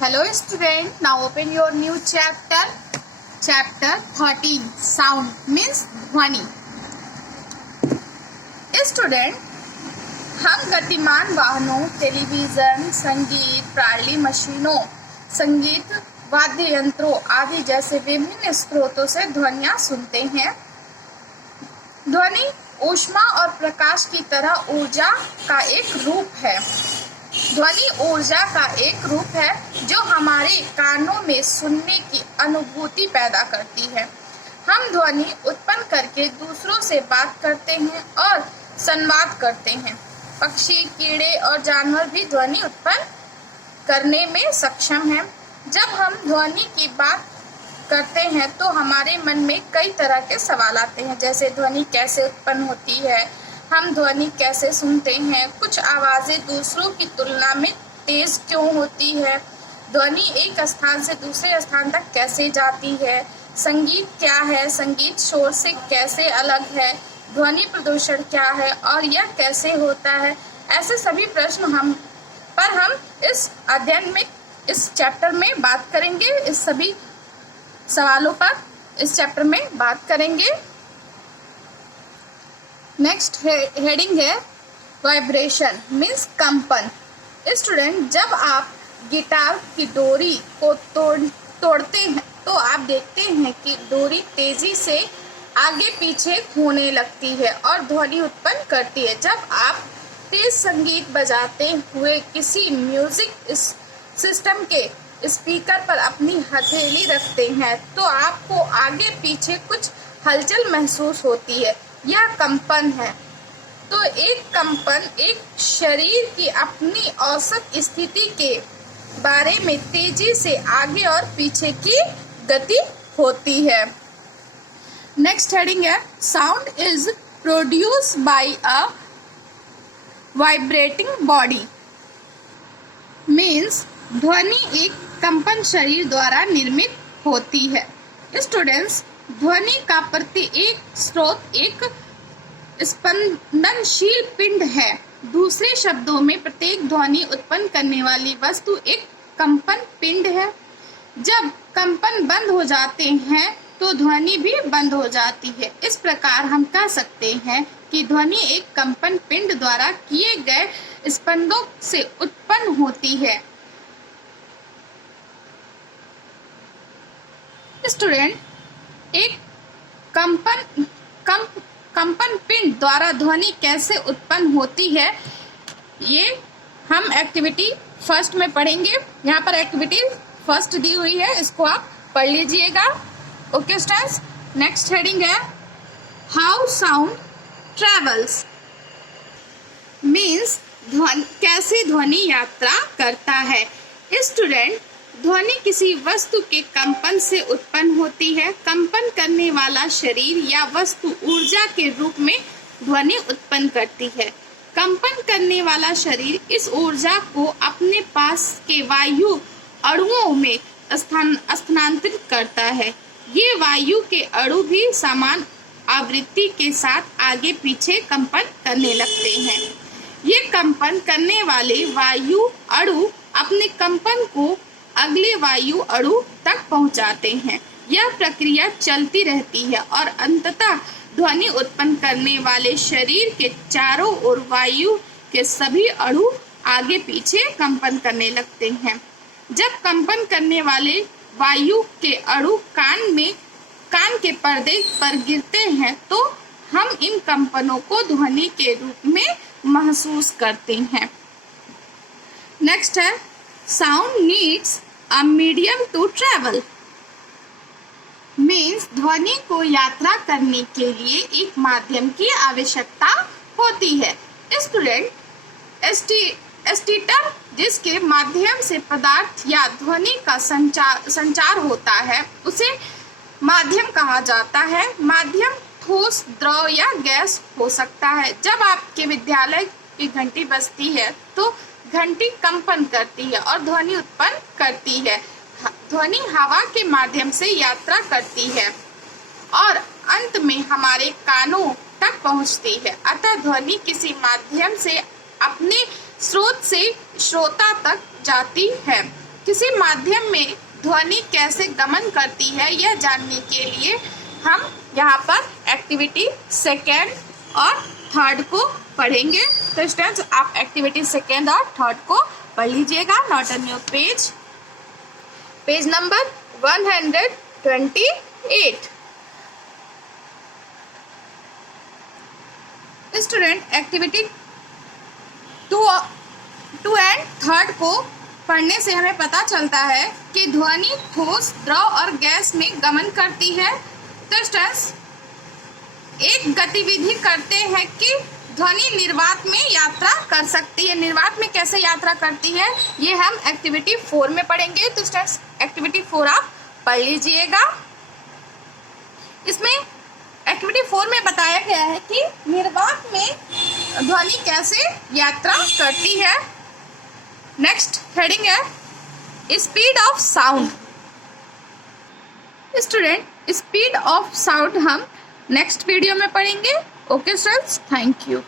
Hello student, now open your new chapter 13 sound means ध्वनि। Student, हम गतिमान वाहनों, टेलीविजन, संगीत प्रणाली मशीनों, संगीत वाद्य यंत्रों आदि जैसे विभिन्न स्रोतों से ध्वनियाँ सुनते हैं। ध्वनि ऊष्मा और प्रकाश की तरह ऊर्जा का एक रूप है। ध्वनि ऊर्जा का एक रूप है जो हमारे कानों में सुनने की अनुभूति पैदा करती है। हम ध्वनि उत्पन्न करके दूसरों से बात करते हैं और संवाद करते हैं। पक्षी, कीड़े और जानवर भी ध्वनि उत्पन्न करने में सक्षम हैं। जब हम ध्वनि की बात करते हैं तो हमारे मन में कई तरह के सवाल आते हैं, जैसे ध्वनि कैसे उत्पन्न होती है, हम ध्वनि कैसे सुनते हैं, कुछ आवाजें दूसरों की तुलना में तेज क्यों होती है, ध्वनि एक स्थान से दूसरे स्थान तक कैसे जाती है, संगीत क्या है, संगीत शोर से कैसे अलग है, ध्वनि प्रदूषण क्या है और यह कैसे होता है। ऐसे सभी प्रश्न हम इस अध्ययन में, इस चैप्टर में बात करेंगे। इस सभी सवालों पर इस चैप्टर में बात करेंगे। नेक्स्ट हेडिंग है वाइब्रेशन मीन्स कंपन। स्टूडेंट, जब आप गिटार की डोरी को तोड़ते हैं तो आप देखते हैं कि डोरी तेजी से आगे पीछे होने लगती है और ध्वनि उत्पन्न करती है। जब आप तेज संगीत बजाते हुए किसी म्यूजिक सिस्टम के स्पीकर पर अपनी हथेली रखते हैं तो आपको आगे पीछे कुछ हलचल महसूस होती है। यह कंपन है। तो एक कंपन एक शरीर की अपनी औसत स्थिति के बारे में तेजी से आगे और पीछे की गति होती है। नेक्स्ट हेडिंग है sound is produced by a vibrating body means ध्वनि एक कंपन शरीर द्वारा निर्मित होती है। स्टूडेंट्स, ध्वनि का प्रत्येक स्रोत एक स्पंदनशील पिंड है। दूसरे शब्दों में प्रत्येक ध्वनि उत्पन्न करने वाली वस्तु एक कंपन पिंड है। जब कंपन बंद हो जाते हैं तो ध्वनि भी बंद हो जाती है। इस प्रकार हम कह सकते हैं कि ध्वनि एक कंपन पिंड द्वारा किए गए स्पंदों से उत्पन्न होती है। स्टूडेंट, एक कंपन पिंड द्वारा ध्वनि कैसे उत्पन्न होती है, ये हम एक्टिविटी फर्स्ट में पढ़ेंगे। यहाँ पर एक्टिविटी फर्स्ट दी हुई है, इसको आप पढ़ लीजिएगा। ओके स्टूडेंट्स, नेक्स्ट हेडिंग है हाउ साउंड ट्रेवल्स मीन्स कैसे ध्वनि यात्रा करता है। स्टूडेंट, ध्वनि किसी वस्तु के कंपन से उत्पन्न होती है। कंपन करने वाला शरीर या वस्तु ऊर्जा के रूप में ध्वनि उत्पन्न करती है। कंपन करने वाला शरीर इस ऊर्जा को अपने पास के वायु अणुओं में स्थानांतरित करता है। ये वायु के अणु भी समान आवृत्ति के साथ आगे पीछे कंपन करने लगते हैं। ये कंपन करने वाले वायु अणु अपने कंपन को अगले वायु अणु तक पहुंचाते हैं। यह प्रक्रिया चलती रहती है और अंततः ध्वनि उत्पन्न करने वाले शरीर के चारों ओर वायु के सभी अणु आगे पीछे कंपन करने लगते हैं। जब कंपन करने वाले वायु के अणु कान के पर्दे पर गिरते हैं तो हम इन कंपनों को ध्वनि के रूप में महसूस करते हैं। नेक्स्ट है sound needs a medium to travel means ध्वनि को यात्रा करने के लिए एक माध्यम की आवश्यकता होती है। स्टूडेंट, स्टेटर जिसके माध्यम से पदार्थ या ध्वनि का संचार होता है उसे माध्यम कहा जाता है। माध्यम ठोस, द्रव या गैस हो सकता है। जब आपके विद्यालय की घंटी बजती है तो घंटी कंपन करती है और ध्वनि उत्पन्न करती है। ध्वनि हवा के माध्यम से यात्रा करती है और अंत में हमारे कानों तक पहुंचती है। अतः ध्वनि किसी माध्यम से अपने स्रोत से श्रोता तक जाती है। किसी माध्यम में ध्वनि कैसे गमन करती है यह जानने के लिए हम यहाँ पर एक्टिविटी सेकेंड और थर्ड को पढ़ेंगे। तो स्टूडेंट्स आप एक्टिविटी सेकेंड और थर्ड को पढ़ लीजिएगा। Note on your page number 128। Student activity 2 and third को पढ़ने से हमें पता चलता है कि ध्वनि ठोस, द्रव और गैस में गमन करती है। तो स्टूडेंट्स एक गतिविधि करते हैं कि ध्वनि निर्वात में यात्रा कर सकती है। निर्वात में कैसे यात्रा करती है ये हम एक्टिविटी 4 में पढ़ेंगे। तो स्टूडेंट्स एक्टिविटी 4 आप पढ़ लीजिएगा। इसमें एक्टिविटी 4 में बताया गया है कि निर्वात में ध्वनि कैसे यात्रा करती है। नेक्स्ट हेडिंग है speed of sound. Student speed of sound हम नेक्स्ट वीडियो में पढ़ेंगे। Okay students, thank you.